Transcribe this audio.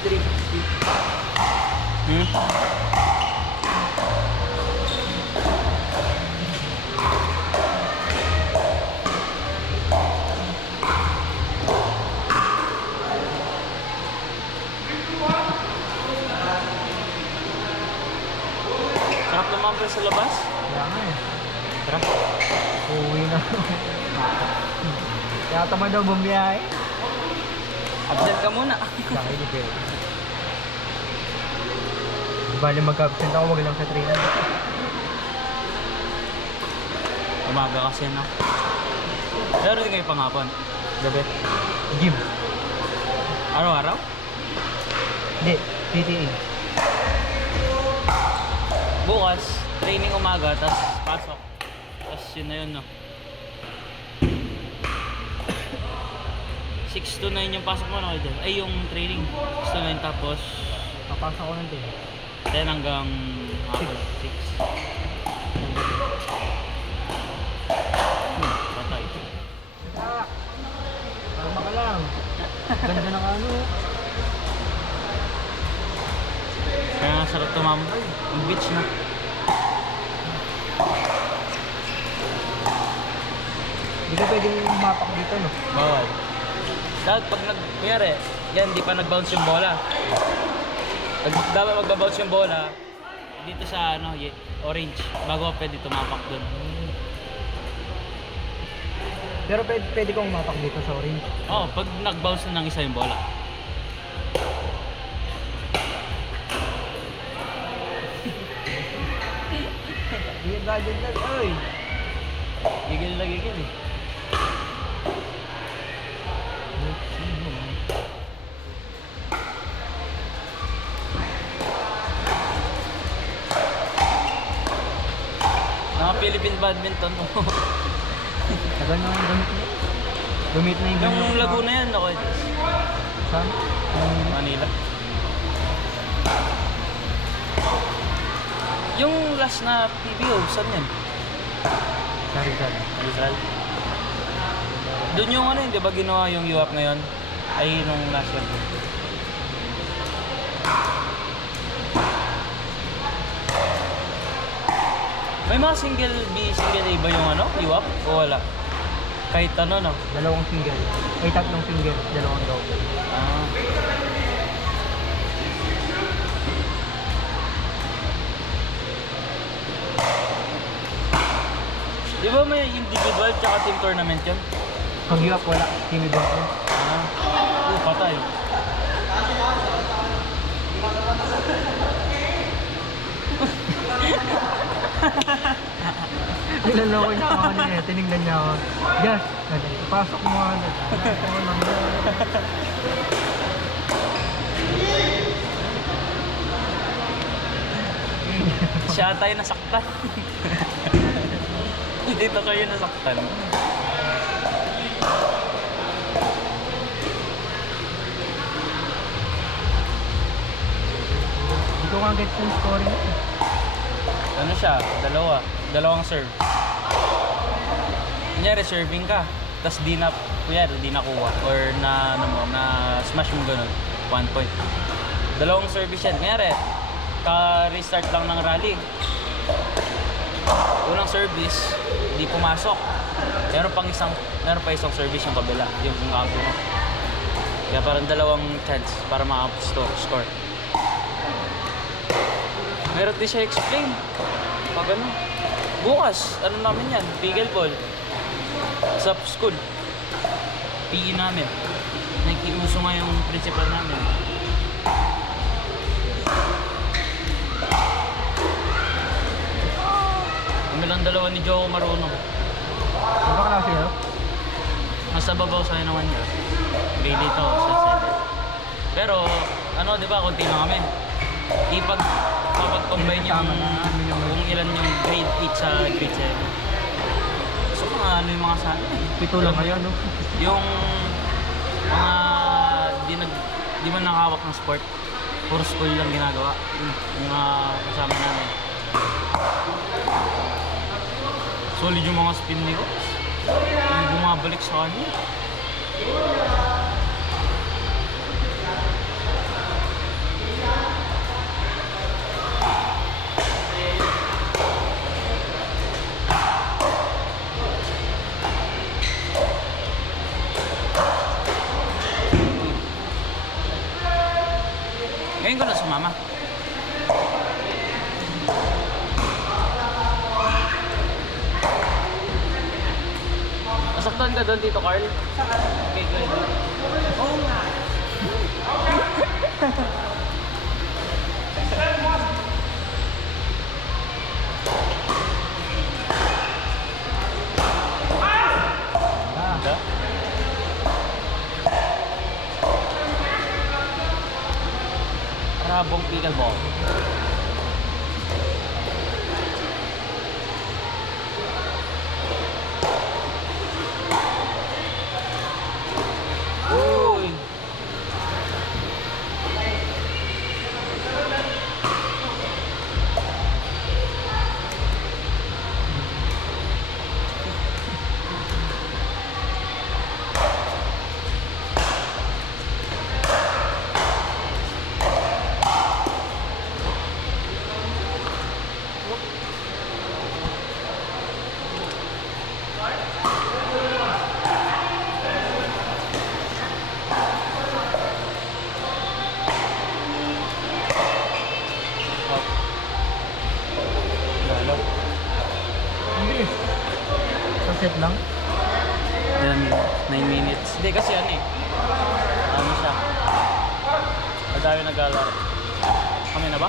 Sarap naman pa sa labas. Kaya nga eh. Tara. Uwi na. Kaya tamad daw bumiyahe. Absent ka muna. Bakit hindi kayo? Bali magka-absent ako, wag lang sa training. Umaga kasi na. Pero hindi kayo panghapon. Gabi. Gym. Araw-araw? Hindi, PTA. Bukas, training umaga, tas pasok. Tas yun na yun, no? 6 to 9 yung pasok mo, no? Ay, yung training. 6 to 9, tapos Papasok ko ng din. 10 hanggang hapon. 6. Patay. Tama ka lang. Ganda ng ano. Kaya nga sarap tumambay. Yung beach na. Hindi ka pwedeng mapak dito, no? Bawal. Dapat pag nangyari, yan, di pa nag-bounce yung bola. Dapat magbabounce yung bola dito sa ano, orange. Bago ka pwede tumapak dun. Pero pwede kong mapak dito sa orange. Oo, pag nag-bounce na ng isa yung bola. Hindi yung gadget na, oy! Gigil na gigil eh. Mga Philippine badminton. Tagal na yung gamit na yun. Gamit na yung Yung Laguna yan, ako. Saan? Manila. Yung last na PBO, saan yan? Sa Rizal. Rizal. Doon yung ano yun, di ba ginawa yung UAP ngayon? Ay, nung last one. May mga single B, single A ba yung ano? UAP? O wala? Kahit ano, no? Dalawang single. Ay, tatlong single. Dalawang double. Ah. Di ba may individual tsaka team tournament yun? Pag UAP, wala. Team event yun. Ah. Patay. Niloloko niya ako kanina eh. Tinignan niya ako. Gas! Pasok mo ano. Siya tayo nasaktan. Dito kayo nasaktan. Hindi ko nga get yung scoring. Ano siya? Dalawang serve. Kunyari, serving ka. Tapos di nakuha. Or na, ano mo, na smash mo ganun. 1 point. Dalawang service yan. Kunyari, ka-restart lang ng rally. Unang service, di pumasok. Meron pa isang service yung kabila. Yung ako. Kaya parang dalawang chance para maka-score. Meron din siya explain. Pag ano. Bukas, ano namin yan? Pickleball. Sa school. PE namin. Nakikiuso nga yung principal namin. Kami lang dalawa ni Joe marunong. Ano ba klase yun? Nasa babaw sa'yo naman yun. Grade dito sa 7. Pero, ano, di ba, konti na kami. Kapag-combine yung kung ilan yung grade 8 sa grade 7. So, mga ano yung mga sa akin eh. Pito lang kayo, no? Yung mga di man nakahawak ng sport. Puro school lang ginagawa. Yung mga kasama namin. Solid yung mga spin ni Ops. Yung bumabalik sa kanya. Ngayon ko na sumama. Nasaktan ka doon, Tito Carl? Saan? Okay, good. Oo nga. Ah, Rabong pickleball. Uy! Lalo. ang bilis. Sa set lang. Yan, 9 minutes. Hindi kasi ano eh. Ano siya? Madami naglalaro. Kami na ba?